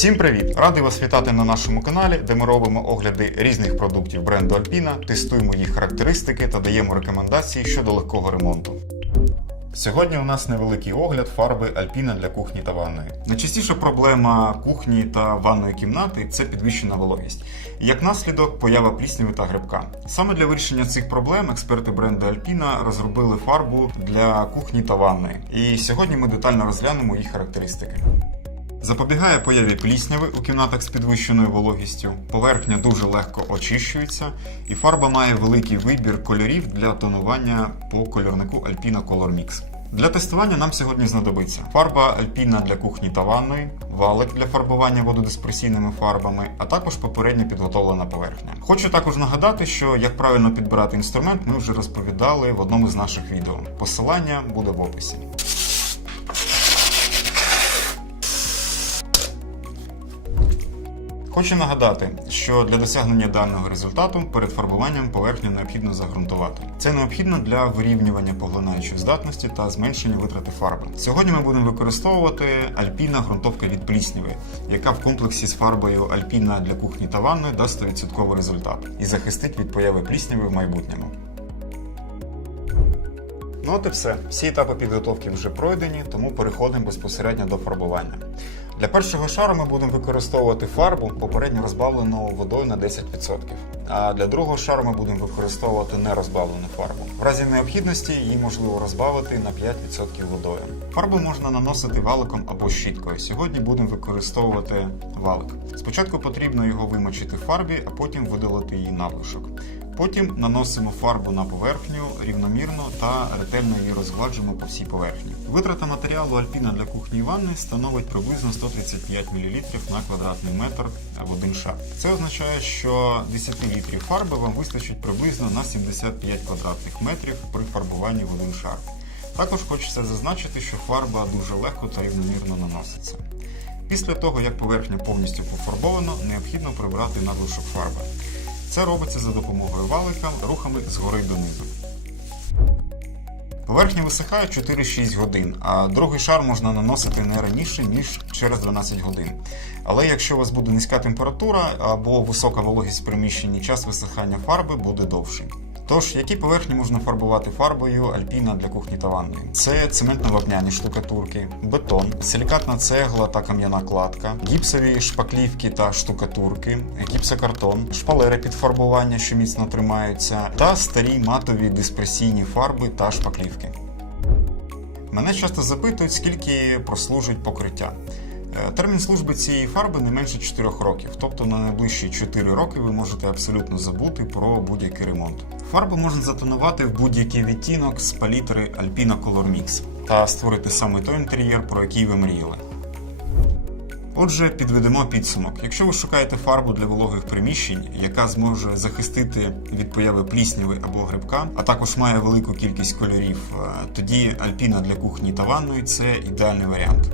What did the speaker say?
Всім привіт! Радий вас вітати на нашому каналі, де ми робимо огляди різних продуктів бренду Alpina, тестуємо їх характеристики та даємо рекомендації щодо легкого ремонту. Сьогодні у нас невеликий огляд фарби Alpina для кухні та ванної. Найчастіша проблема кухні та ванної кімнати це підвищена вологість. Як наслідок, поява плісняви та грибка. Саме для вирішення цих проблем експерти бренду Alpina розробили фарбу для кухні та ванної. І сьогодні ми детально розглянемо їх характеристики. Запобігає появі плісняви у кімнатах з підвищеною вологістю, поверхня дуже легко очищується, і фарба має великий вибір кольорів для тонування по кольорнику Alpina Color Mix. Для тестування нам сьогодні знадобиться фарба Alpina для кухні та ванної, валик для фарбування вододиспресійними фарбами, а також попередньо підготовлена поверхня. Хочу також нагадати, що як правильно підбирати інструмент, ми вже розповідали в одному з наших відео. Посилання буде в описі. Хочу нагадати, що для досягнення даного результату перед фарбуванням поверхню необхідно загрунтувати. Це необхідно для вирівнювання поглинаючої здатності та зменшення витрати фарби. Сьогодні ми будемо використовувати альпіна ґрунтовка від плісняви, яка в комплексі з фарбою альпіна для кухні та ванної дасть 100% результат і захистить від появи плісняви в майбутньому. Ну от і все. Всі етапи підготовки вже пройдені, тому переходимо безпосередньо до фарбування. Для першого шару ми будемо використовувати фарбу, попередньо розбавлену водою на 10%. А для другого шару ми будемо використовувати нерозбавлену фарбу. В разі необхідності її можливо розбавити на 5% водою. Фарбу можна наносити валиком або щіткою. Сьогодні будемо використовувати валик. Спочатку потрібно його вимочити в фарбі, а потім видалити її надлишок. Потім наносимо фарбу на поверхню рівномірно та ретельно її розгладжуємо по всій поверхні. Витрата матеріалу Альпіна для кухні і ванни становить приблизно 135 мл на квадратний метр в один шар. Це означає, що 10 літрів фарби вам вистачить приблизно на 75 квадратних метрів при фарбуванні в один шар. Також хочеться зазначити, що фарба дуже легко та рівномірно наноситься. Після того, як поверхня повністю пофарбована, необхідно прибрати надлишок фарби. Це робиться за допомогою валика рухами згори донизу. Поверхня висихає 4-6 годин, а другий шар можна наносити не раніше, ніж через 12 годин. Але якщо у вас буде низька температура або висока вологість в приміщенні, час висихання фарби буде довший. Тож, які поверхні можна фарбувати фарбою Альпіна для кухні та ванної? Це цементно-вапняні штукатурки, бетон, силікатна цегла та кам'яна кладка, гіпсові шпаклівки та штукатурки, гіпсокартон, шпалери під фарбування, що міцно тримаються, та старі матові диспресійні фарби та шпаклівки. Мене часто запитують, скільки прослужить покриття. Е, Термін служби цієї фарби не менше 4 років, тобто на найближчі 4 роки ви можете абсолютно забути про будь-який ремонт. Фарбу можна затонувати в будь-який відтінок з палітри Alpina Color Mix та створити саме той інтер'єр, про який ви мріяли. Отже, підведемо підсумок. Якщо ви шукаєте фарбу для вологих приміщень, яка зможе захистити від появи плісняви або грибка, а також має велику кількість кольорів, е, тоді Альпіна для кухні та ванної це ідеальний варіант.